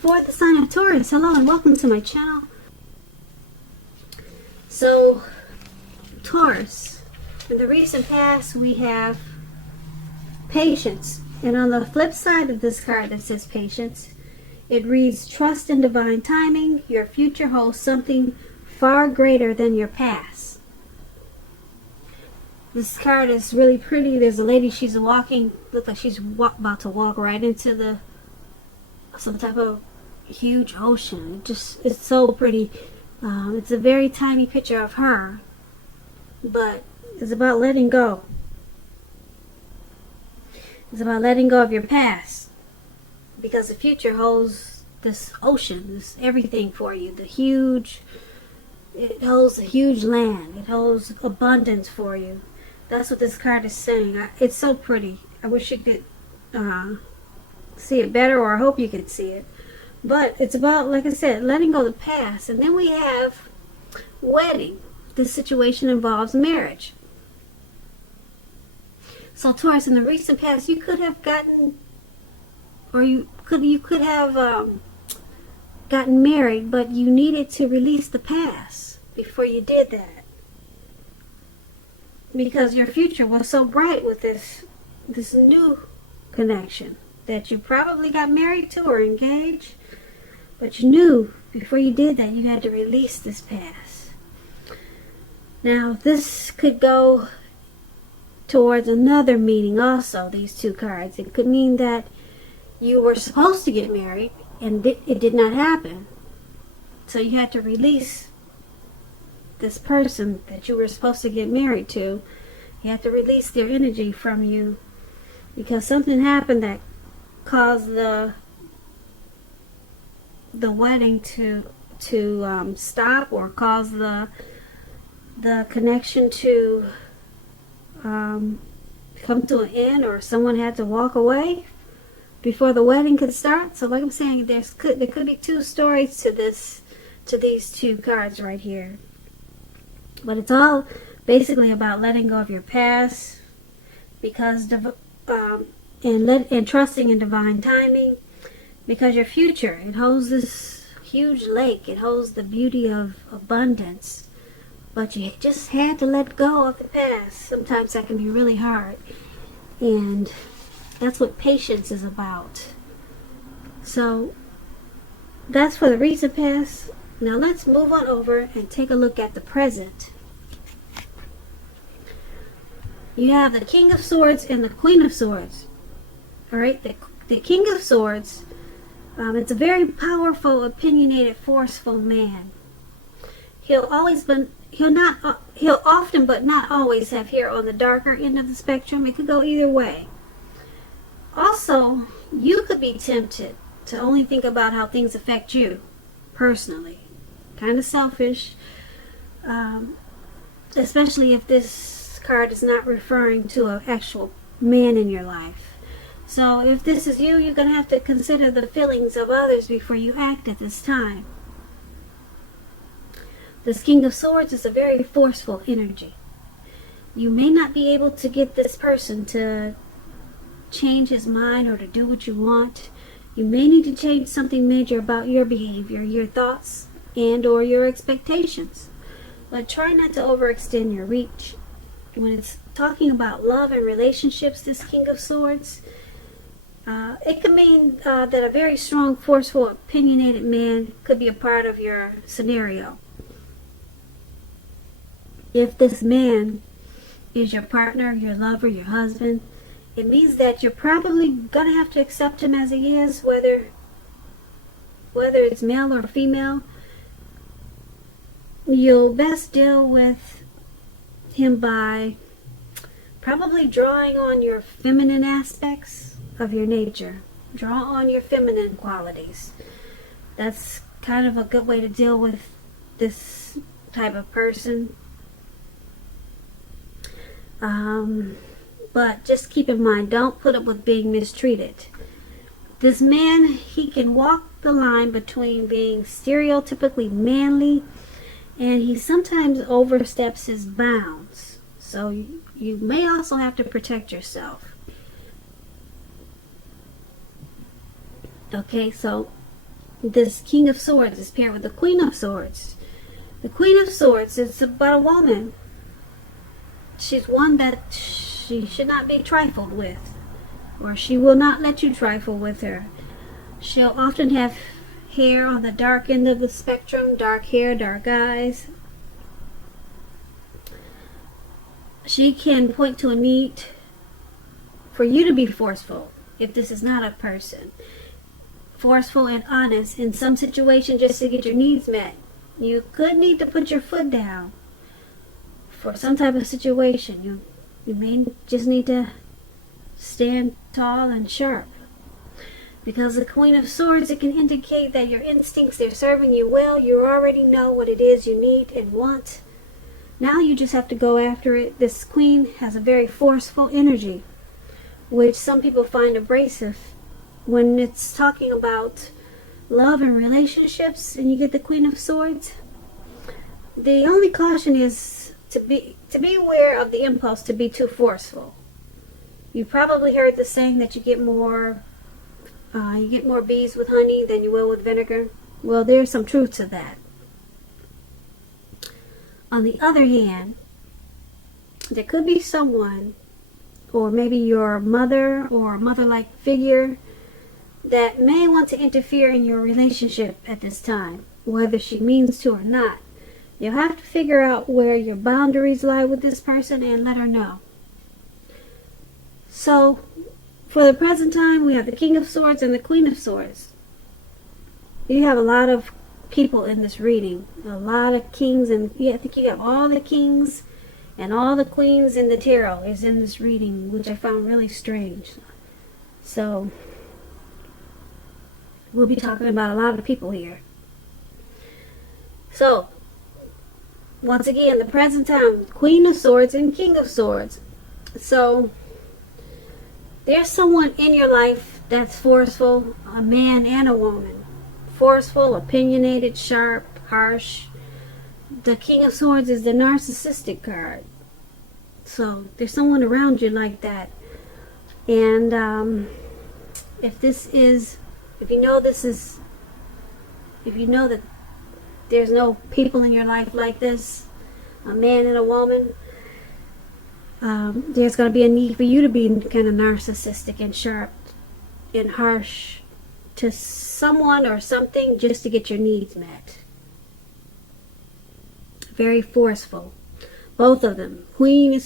for the sign of Taurus. Hello and welcome to my channel. So, Taurus, in the recent past we have patience. And on the flip side of this card that says patience, it reads, trust in divine timing. Your future holds something far greater than your past. This card is really pretty. There's a lady, she's walking, looks like she's about to walk right into some type of huge ocean. It's so pretty. It's a very tiny picture of her, but it's about letting go. It's about letting go of your past, because the future holds this ocean, this everything for you. It holds a huge land. It holds abundance for you. That's what this card is saying. It's so pretty. I wish you could see it better, or I hope you could see it. But it's about, like I said, letting go of the past. And then we have wedding. This situation involves marriage. So Taurus, in the recent past, you could have gotten, or you could have gotten married, but you needed to release the past before you did that, because your future was so bright with this new connection that you probably got married to or engaged, but you knew before you did that you had to release this past. Now this could go towards another meaning also, these two cards. It could mean that you were supposed to get married and it did not happen, so you had to release this person that you were supposed to get married to. You have to release their energy from you, because something happened that caused the wedding to stop, or caused the connection to come to an end, or someone had to walk away before the wedding could start. So like I'm saying, there could be two stories to these two cards right here. But it's all basically about letting go of your past, because and trusting in divine timing, because your future, it holds this huge lake. It holds the beauty of abundance, but you just had to let go of the past. Sometimes that can be really hard, and that's what patience is about. So that's for the recent past. Now let's move on over and take a look at the present. You have the King of Swords and the Queen of Swords. Alright, the King of Swords, it's a very powerful, opinionated, forceful man. He'll often but not always have hair on the darker end of the spectrum. It could go either way. Also, you could be tempted to only think about how things affect you personally. Kind of selfish, especially if this card is not referring to an actual man in your life. So if this is you, you're going to have to consider the feelings of others before you act at this time. This King of Swords is a very forceful energy. You may not be able to get this person to change his mind or to do what you want. You may need to change something major about your behavior, your thoughts, and or your expectations. But try not to overextend your reach. When it's talking about love and relationships, this King of Swords, it could mean that a very strong, forceful, opinionated man could be a part of your scenario. If this man is your partner, your lover, your husband, it means that you're probably going to have to accept him as he is, whether it's male or female. You'll best deal with him by probably drawing on your feminine aspects of your nature. Draw on your feminine qualities. That's kind of a good way to deal with this type of person. But just keep in mind, don't put up with being mistreated. This man, he can walk the line between being stereotypically manly, and he sometimes oversteps his bounds. So you may also have to protect yourself. Okay, so this King of Swords is paired with the Queen of Swords. The Queen of Swords is about a woman. She's one that she should not be trifled with, or she will not let you trifle with her. She'll often have hair on the dark end of the spectrum, dark hair, dark eyes. She can point to a need for you to be forceful, if this is not a person. Forceful and honest in some situation just to get your needs met. You could need to put your foot down for some type of situation. You may just need to stand tall and sharp. Because the Queen of Swords, it can indicate that your instincts, they're serving you well. You already know what it is you need and want. Now you just have to go after it. This Queen has a very forceful energy, which some people find abrasive. When it's talking about love and relationships and you get the Queen of Swords, the only caution is to be aware of the impulse to be too forceful. You probably heard the saying that you get more bees with honey than you will with vinegar. Well, there's some truth to that. On the other hand, there could be someone, or maybe your mother or a mother-like figure, that may want to interfere in your relationship at this time, whether she means to or not. You'll have to figure out where your boundaries lie with this person and let her know. So, for the present time, we have the King of Swords and the Queen of Swords. You have a lot of people in this reading. A lot of kings, and I think you have all the kings and all the queens in the tarot is in this reading, which I found really strange. So, we'll be talking about a lot of people here. So, once again, the present time, Queen of Swords and King of Swords. So, there's someone in your life that's forceful, a man and a woman. Forceful, opinionated, sharp, harsh. The King of Swords is the narcissistic card. So, there's someone around you like that. And if you know that there's no people in your life like this, a man and a woman, there's going to be a need for you to be kind of narcissistic and sharp and harsh to someone or something just to get your needs met. Very forceful. Both of them. Queen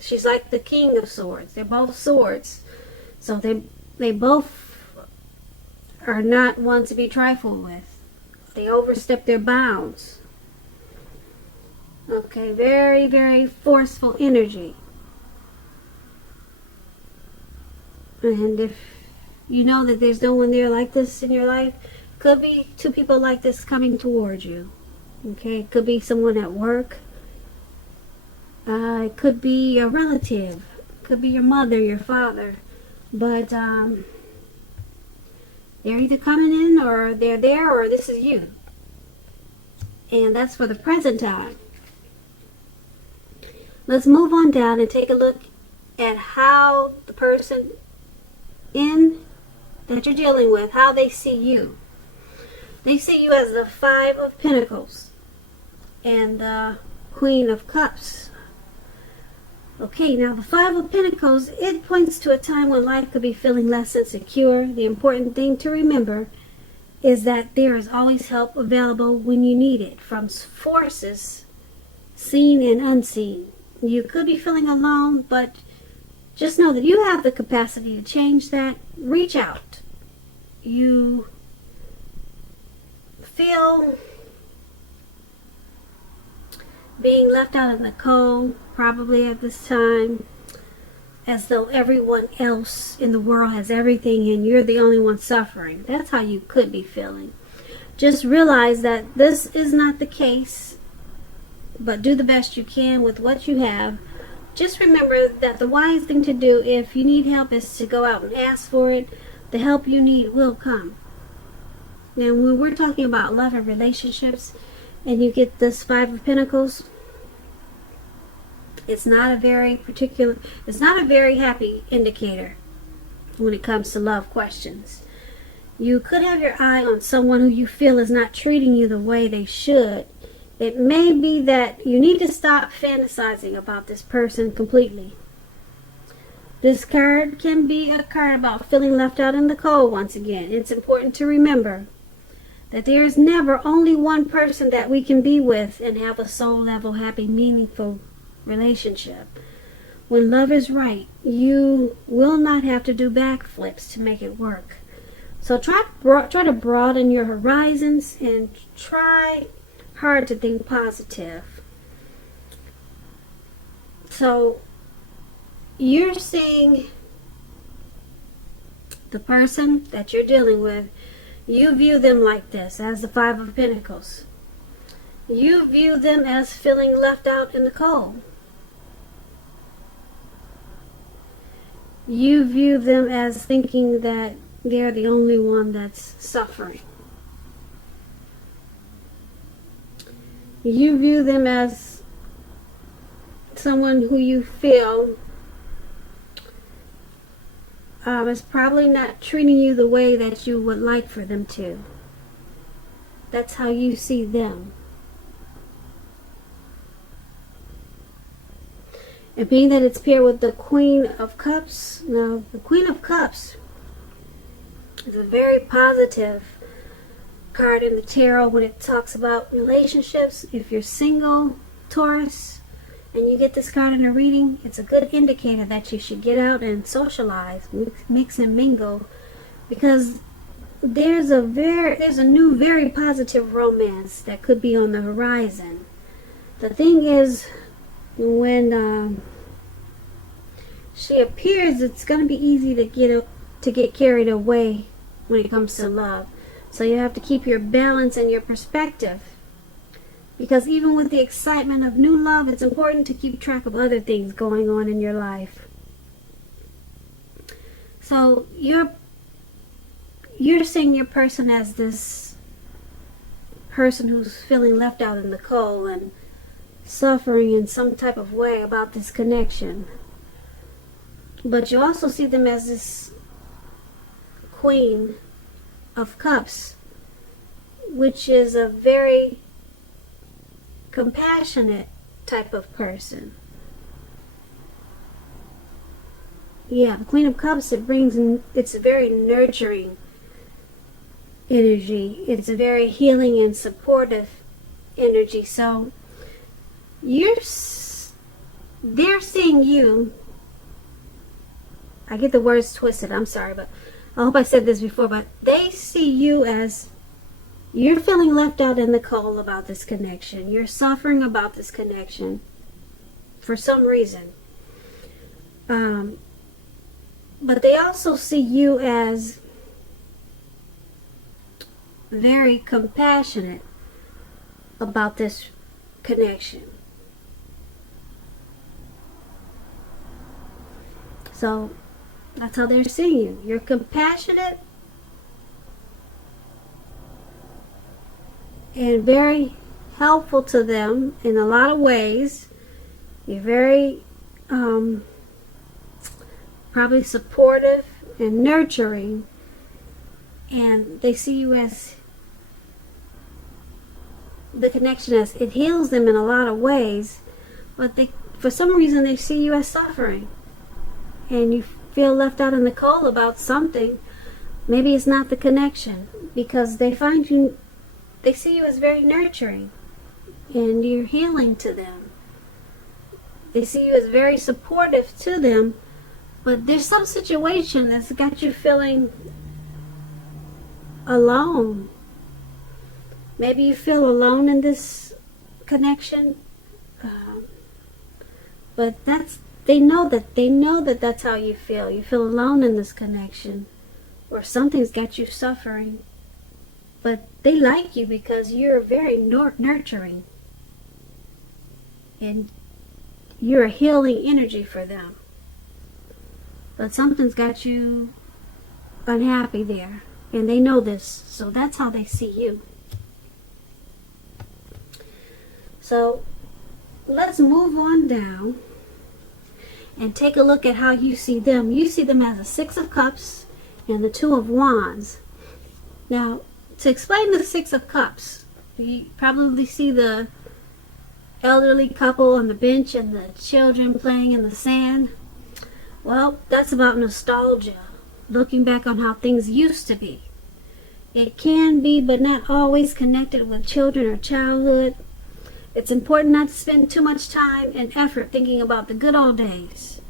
she's like the King of Swords. They're both swords. So they both are not one to be trifled with. They overstep their bounds. Okay, very, very forceful energy. And if you know that there's no one there like this in your life, could be two people like this coming towards you. Okay, it could be someone at work. It could be a relative. It could be your mother, your father. But they're either coming in, or they're there, or this is you. And that's for the present time. Let's move on down and take a look at how the person that you're dealing with, how they see you. They see you as the Five of Pentacles and the Queen of Cups. Okay, now the Five of Pentacles, it points to a time when life could be feeling less insecure. The important thing to remember is that there is always help available when you need it, from forces seen and unseen. You could be feeling alone, but just know that you have the capacity to change that. Reach out. You feel being left out in the cold, probably at this time, as though everyone else in the world has everything and you're the only one suffering. That's how you could be feeling. Just realize that this is not the case, but do the best you can with what you have. Just remember that the wise thing to do if you need help is to go out and ask for it. The help you need will come. Now, when we're talking about love and relationships, and you get this Five of Pentacles, it's not a very happy indicator when it comes to love questions. You could have your eye on someone who you feel is not treating you the way they should. It may be that you need to stop fantasizing about this person completely. This card can be a card about feeling left out in the cold once again. It's important to remember that there is never only one person that we can be with and have a soul level, happy, meaningful relationship. When love is right, you will not have to do backflips to make it work. So try to broaden your horizons and try hard to think positive. So you're seeing the person that you're dealing with, you view them like this, as the Five of Pentacles. You view them as feeling left out in the cold. You view them as thinking that they're the only one that's suffering. You view them as someone who you feel is probably not treating you the way that you would like for them to. That's how you see them. And being that it's paired with the Queen of Cups, now the Queen of Cups is a very positive card in the tarot when it talks about relationships. If you're single, Taurus, and you get this card in a reading, it's a good indicator that you should get out and socialize, mix and mingle, because there's a new very positive romance that could be on the horizon. The thing is, when she appears, it's going to be easy to get carried away when it comes to love. So you have to keep your balance and your perspective. Because even with the excitement of new love, it's important to keep track of other things going on in your life. So you're seeing your person as this person who's feeling left out in the cold and suffering in some type of way about this connection. But you also see them as this Queen of Cups, which is a very compassionate type of person. Yeah, the Queen of Cups, it's a very nurturing energy. It's a very healing and supportive energy. So they're seeing you. I get the words twisted, I'm sorry, but I hope I said this before, but they see you as you're feeling left out in the cold about this connection. You're suffering about this connection for some reason. But they also see you as very compassionate about this connection. So that's how they're seeing you. You're compassionate and very helpful to them in a lot of ways. You're very probably supportive and nurturing, and they see you as the connection, as it heals them in a lot of ways, but for some reason they see you as suffering, and you feel left out in the cold about something. Maybe it's not the connection, because they see you as very nurturing and you're healing to them. They see you as very supportive to them, but there's some situation that's got you feeling alone. Maybe you feel alone in this connection, but they know that that's how you feel. You feel alone in this connection, or something's got you suffering. But they like you because you're very nurturing, and you're a healing energy for them. But something's got you unhappy there, and they know this, so that's how they see you. So let's move on down and take a look at how you see them. You see them as a Six of Cups and the Two of Wands. Now, to explain the Six of Cups, you probably see the elderly couple on the bench and the children playing in the sand. Well, that's about nostalgia, looking back on how things used to be. It can be, but not always, connected with children or childhood. It's important not to spend too much time and effort thinking about the good old days,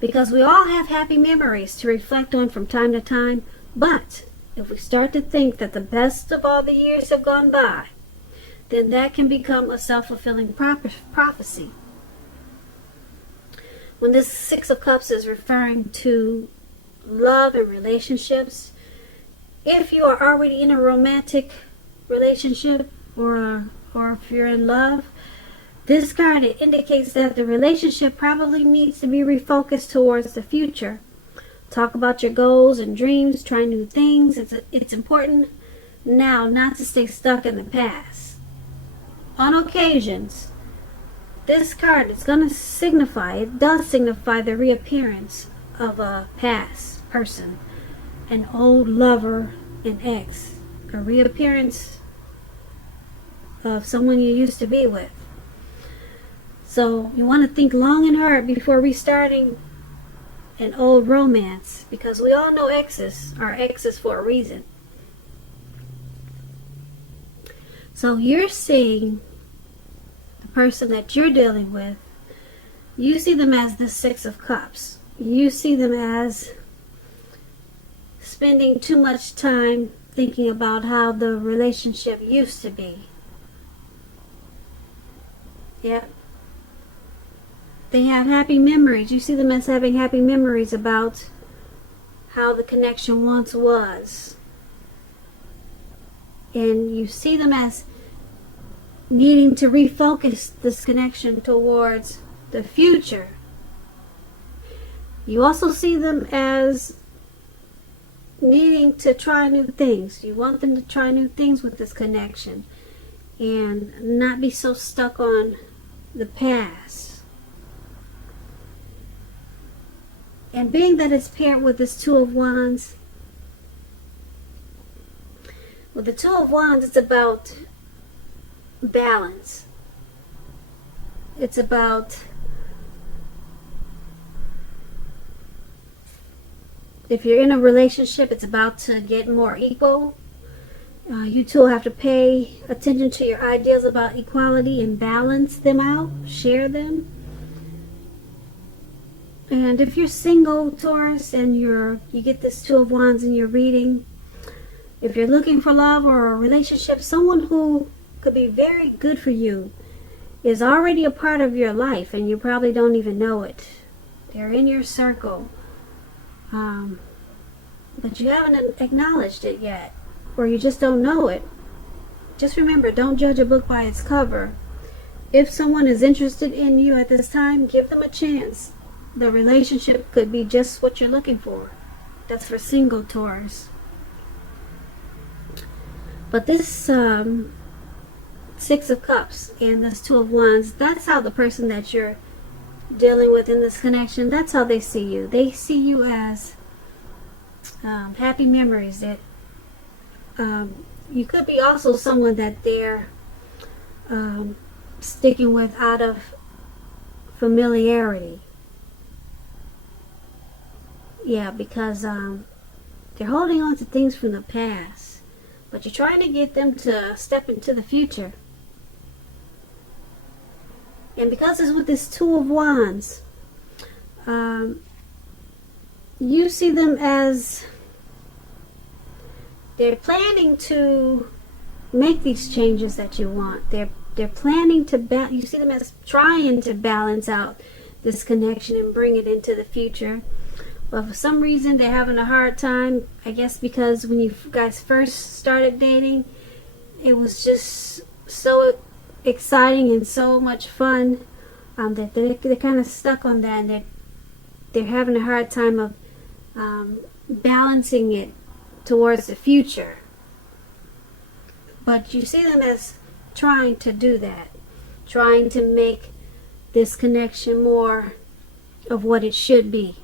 because we all have happy memories to reflect on from time to time. But if we start to think that the best of all the years have gone by, then that can become a self-fulfilling prophecy. When this Six of Cups is referring to love and relationships, if you are already in a romantic relationship or if you're in love, this card, it indicates that the relationship probably needs to be refocused towards the future. Talk about your goals and dreams, try new things. It's important now not to stay stuck in the past. On occasions, this card is going to signify, it does signify the reappearance of a past person, an old lover, an ex, a reappearance of someone you used to be with. So you want to think long and hard before restarting an old romance, because we all know exes are exes for a reason. So you're seeing the person that you're dealing with, you see them as the Six of Cups. You see them as spending too much time thinking about how the relationship used to be. Yep. They have happy memories. You see them as having happy memories about how the connection once was. And you see them as needing to refocus this connection towards the future. You also see them as needing to try new things. You want them to try new things with this connection and not be so stuck on the past. And being that it's paired with this Two of Wands, with the Two of Wands, it's about balance. It's about if you're in a relationship, it's about to get more equal. You two have to pay attention to your ideas about equality and balance them out, share them. And if you're single, Taurus, and you get this Two of Wands in your reading, if you're looking for love or a relationship, someone who could be very good for you is already a part of your life and you probably don't even know it. They're in your circle. But you haven't acknowledged it yet, or you just don't know it. Just remember, don't judge a book by its cover. If someone is interested in you at this time, give them a chance. The relationship could be just what you're looking for. That's for single Taurus. But this Six of Cups and this Two of Wands, that's how the person that you're dealing with in this connection, that's how they see you. They see you as happy memories. That you could be also someone that they're sticking with out of familiarity. Yeah, because they're holding on to things from the past, but you're trying to get them to step into the future. And because it's with this Two of Wands, you see them as they're planning to make these changes that you want. They're planning to you see them as trying to balance out this connection and bring it into the future. But for some reason they're having a hard time. I guess because when you guys first started dating, it was just so exciting and so much fun that they're kind of stuck on that, and they're having a hard time of balancing it towards the future. But you see them as trying to do that, trying to make this connection more of what it should be,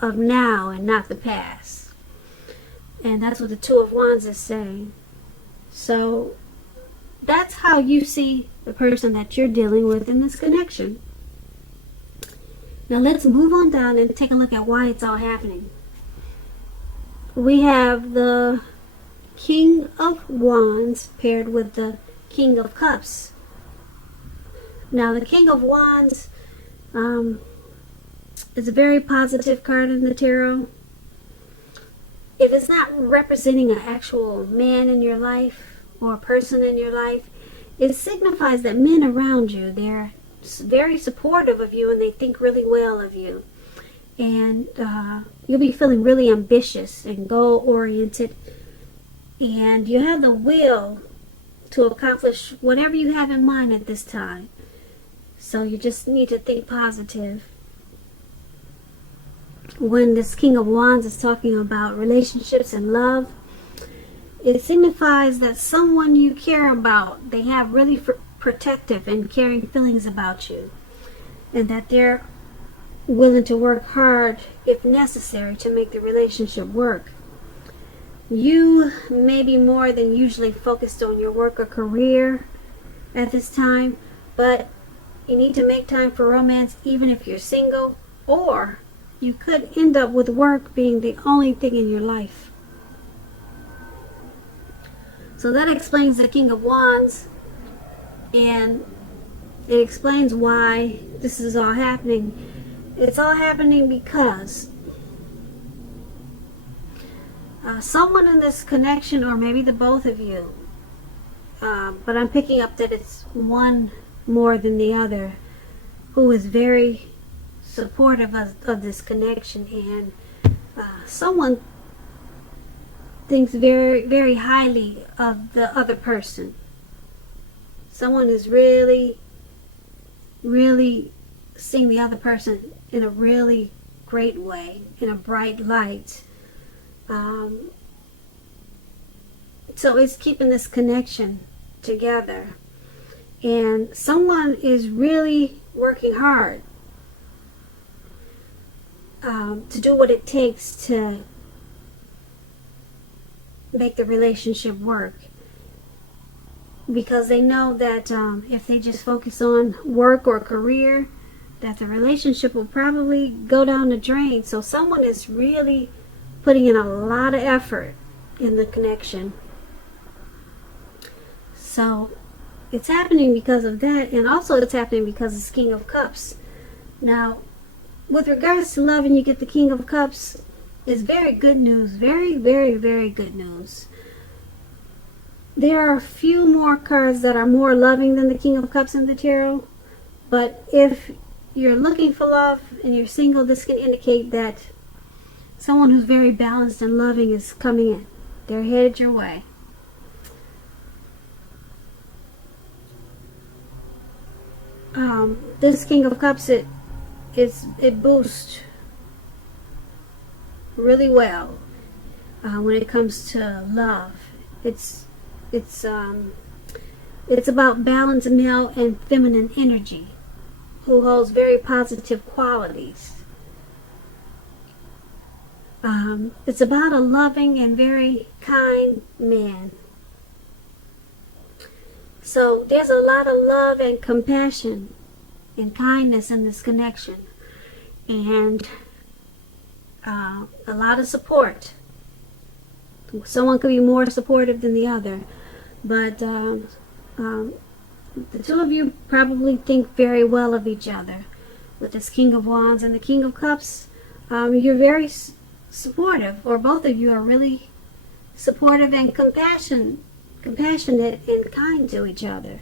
of now and not the past. And that's what the Two of Wands is saying. So that's how you see the person that you're dealing with in this connection. Now let's move on down and take a look at why it's all happening. We have the King of Wands paired with the King of Cups. Now the King of Wands is a very positive card in the tarot. If it's not representing an actual man in your life or a person in your life, it signifies that men around you, they're very supportive of you and they think really well of you. And you'll be feeling really ambitious and goal-oriented. And you have the will to accomplish whatever you have in mind at this time. So you just need to think positive. When this King of Wands is talking about relationships and love, it signifies that someone you care about, they have really protective and caring feelings about you, and that they're willing to work hard if necessary to make the relationship work. You may be more than usually focused on your work or career at this time, but you need to make time for romance even if you're single, or you could end up with work being the only thing in your life. So that explains the King of Wands, and it explains why this is all happening. It's all happening because someone in this connection, or maybe the both of you, but I'm picking up that it's one more than the other, who is very supportive of this connection, and someone thinks very, very highly of the other person. Someone is really, really seeing the other person in a really great way, in a bright light. So it's keeping this connection together. And someone is really working hard to do what it takes to make the relationship work, because they know that if they just focus on work or career, that the relationship will probably go down the drain. So someone is really putting in a lot of effort in the connection. So it's happening because of that, and also it's happening because it's King of Cups. Now, with regards to love, and you get the King of Cups, is very good news. Very, very, very good news. There are a few more cards that are more loving than the King of Cups in the tarot, but if you're looking for love and you're single, this can indicate that someone who's very balanced and loving is coming in. They're headed your way. This King of Cups, it boosts really well when it comes to love. It's about balanced male and feminine energy, who holds very positive qualities. It's about a loving and very kind man. So there's a lot of love and compassion and kindness in this connection, and a lot of support. Someone could be more supportive than the other, but the two of you probably think very well of each other. With this King of Wands and the King of Cups, you're very supportive, or both of you are really supportive and compassionate and kind to each other.